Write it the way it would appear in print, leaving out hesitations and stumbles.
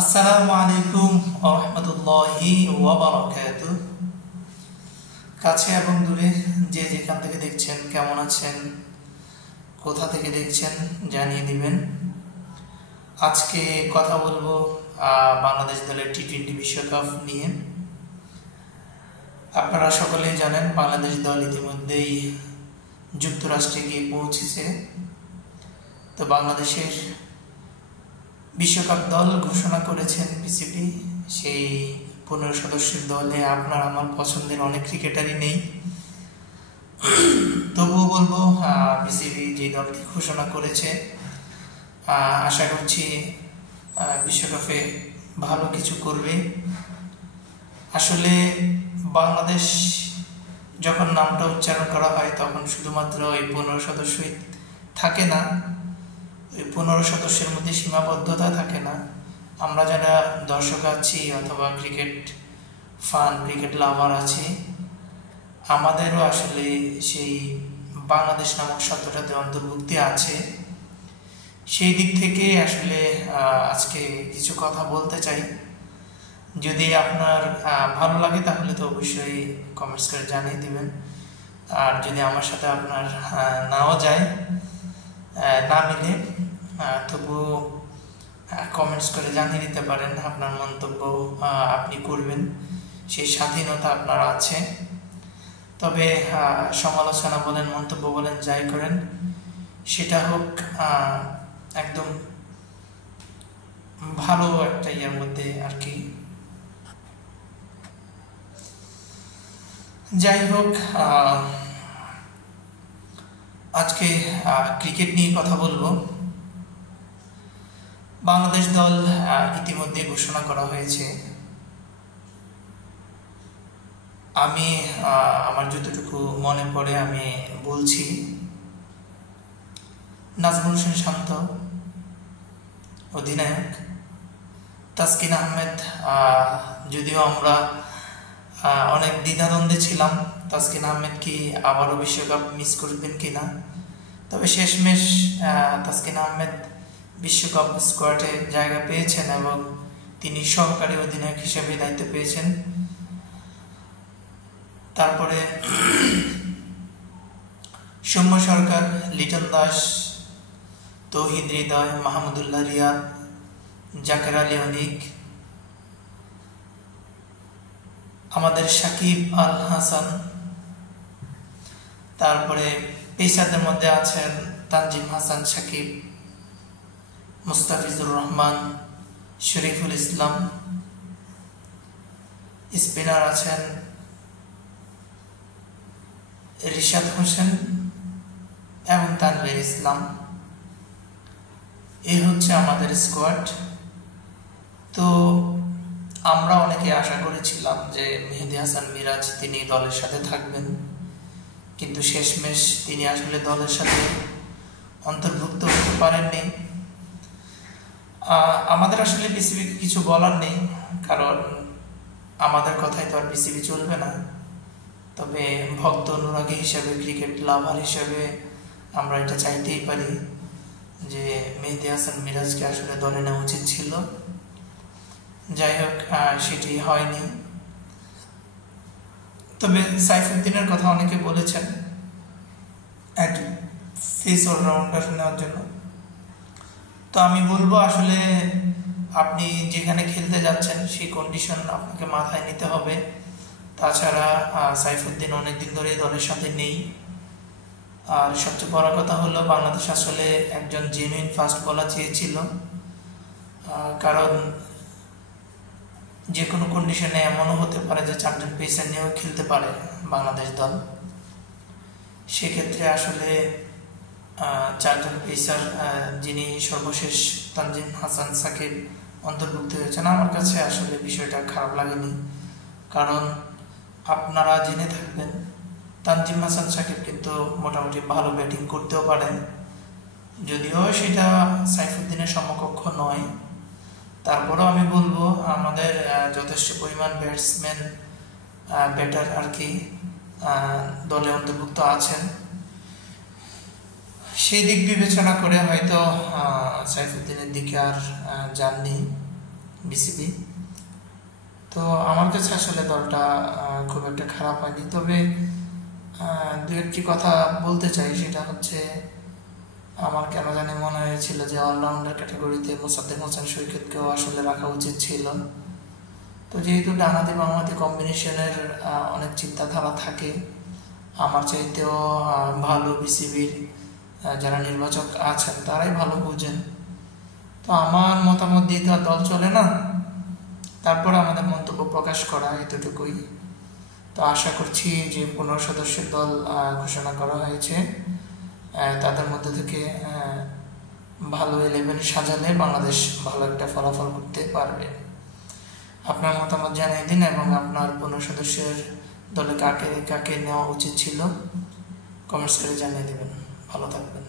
আসসালামু আলাইকুম ওয়া রাহমাতুল্লাহি ওয়া বারাকাতুহু। কাছে এবং দূরে যে যেখান থেকে দেখছেন, কেমন আছেন, কোথা থেকে দেখছেন জানিয়ে দিবেন। আজকে কথা বলবো বাংলাদেশ দলের টি-20 বিশ্বকাপ নিয়ে। আপনারা সকলেই জানেন বাংলাদেশ দল ইতিমধ্যেই যুক্তরাষ্ট্রে গিয়ে পৌঁছেছে। তো বাংলাদেশের বিশ্বকাপ দল ঘোষণা করেছেন বিসিবি। সেই 15 সদস্যের দলে আপনার আমার পছন্দের অনেক ক্রিকেটারই নেই, তবুও বলবো বিসিবি যে দলটি ঘোষণা করেছে আশা করছি বিশ্বকাপে ভালো কিছু করবে। আসলে বাংলাদেশ যখন নামটা উচ্চারণ করা হয় তখন শুধুমাত্র ওই 15 সদস্যই থাকে না, ওই 15 সদস্যের মধ্যে সীমাবদ্ধতা থাকে না। আমরা যারা দর্শক আছি অথবা ক্রিকেট ফান, ক্রিকেট লাভার আছি, আমাদেরও আসলে সেই বাংলাদেশ নামক শব্দটাতে অন্তর্ভুক্তি আছে। সেই দিক থেকে আসলে আজকে কিছু কথা বলতে চাই। যদি আপনার ভালো লাগে তাহলে তো অবশ্যই কমেন্টস করে জানিয়ে দিবেন, আর যদি আমার সাথে আপনার নাও যায়, না মিলে, তবুও কমেন্টস করে জানিয়ে দিতে পারেন। আপনার মন্তব্য আপনি করবেন, সেই স্বাধীনতা আপনার আছে। তবে সমালোচনা বলেন, মন্তব্য বলেন, যাই করেন সেটা হোক একদম ভালো একটা ইয়ের মধ্যে আর কি। যাই হোক, আজকে ক্রিকেট নিয়ে কথা বলবো। বাংলাদেশ দল ইতিমধ্যে ঘোষণা করা হয়েছে। আমি আমার যতটুকু মনে পড়ে আমি বলছি। নাজমুল হোসেন শান্ত অধিনায়ক, তাসকিন আহমেদ, যদিও আমরা অনেক দ্বিধাদ্বন্দ্বে ছিলাম তাসকিন আহমেদ কি আবারও বিশ্বকাপ মিস করবেন কিনা, তবে শেষমেশ তাসকিন আহমেদ বিশ্বকাপ স্কোয়াডে জায়গা পেয়েছেন এবং তিনি সহকারী অধিনায়ক হিসেবে দায়িত্ব পেয়েছেন। তারপরে সৌম্য সরকার, লিটন দাস, তৌহিদ হৃদয়, মাহমুদুল্লাহ রিয়াদ, জাকের আলী অনিক, আমাদের সাকিব আল হাসান, তারপরে পেসারদের মধ্যে আছেন তানজিম হাসান সাকিব, মুস্তাফিজুর রহমান, শরীফুল ইসলাম, স্পিনার আছেন রিশাদ হোসেন এবং তানভীর ইসলাম। এই হচ্ছে আমাদের স্কোয়াড। তো আমরা অনেকে আশা করেছিলাম যে মেহেদী হাসান মিরাজ তিনি দলের সাথে থাকবেন, কিন্তু শেষমেশ তিনি আসলে দলের সাথে অন্তর্ভুক্ত হতে পারেননি। আমাদের আসলে বিসিবিকে কিছু বলার নেই, কারণ আমাদের কথাই তো আর বিসিবি চলবে না। তবে ভক্ত অনুরাগী হিসেবে, ক্রিকেট লাভার হিসেবে আমরা এটা চাইতেই পারি যে মেহেদী হাসান মিরাজকে আসলে দলে নেওয়া উচিত ছিল। যাই হোক, সেটি হয়নি। তবে সাইফুদ্দিনের কথা অনেকে বলেছেন এক ফেস অলরাউন্ডার নেওয়ার জন্য। তো আমি বলবো আসলে আপনি যেখানে খেলতে যাচ্ছেন সেই কন্ডিশন আপনাকে মাথায় নিতে হবে। তাছাড়া সাইফুদ্দিন অনেকদিন ধরে দলের সাথে নেই। আর সবচেয়ে বড় কথা হলো বাংলাদেশ আসলে একজন জেনুইন ফাস্ট বোলার চেয়েছিল, কারণ যে কোনো কন্ডিশনে এমনও হতে পারে যে 4 জন পেসার নিয়েও খেলতে পারে বাংলাদেশ দল। সেক্ষেত্রে আসলে 4 জন পেসার, যিনি সর্বশেষ তানজিম হাসান সাকিব অন্তর্ভুক্ত হয়েছেন, আমার কাছে আসলে বিষয়টা খারাপ লাগেনি। কারণ আপনারা জেনে থাকবেন তানজিম হাসান সাকিব কিন্তু মোটামুটি ভালো ব্যাটিং করতেও পারেন, যদিও সেটা সাইফুদ্দিনের সমকক্ষ নয়। তারপরেও আমি বলবো আমাদের যথেষ্ট পরিমাণ ব্যাটসম্যান, ব্যাটার আর কি দলে অন্তর্ভুক্ত আছেন। সেই দিক বিবেচনা করে হয়তো সাইফুদ্দিনের দিকে আর যাননি। বিসিবি। তো আমার কাছে আসলে দলটা খুব একটা খারাপ হয়নি, তবে দু একটি কথা বলতে চাই। সেটা হচ্ছে, আমার কেন জানি মনে হয়েছিল যে অলরাউন্ডার ক্যাটাগরিতে মোসাদ্দেক হোসেন সৈকতকেও আসলে রাখা উচিত ছিল। তো যেহেতু ডানহাতি বামহাতি কম্বিনেশনের অনেক চিন্তাধারা থাকে, আমার চাইতেও ভালো বিসিবির যারা নির্বাচক আছেন তারাই ভালো বুঝেন। তো আমার মতামত দিয়ে তো আর দল চলে না, তারপর আমাদের মন্তব্য প্রকাশ করা এতটুকুই। তো আশা করছি যে 15 সদস্যের দল ঘোষণা করা হয়েছে, তাদের মধ্যে থেকে ভালো 11 সাজালে বাংলাদেশ ভালো একটা ফলাফল করতে পারবে। আপনার মতামত জানিয়ে দিন, এবং আপনার 15 সদস্যের দলে কাকে কাকে নেওয়া উচিত ছিল কমেন্টস করে জানিয়ে দেবেন। ভালো থাকবেন।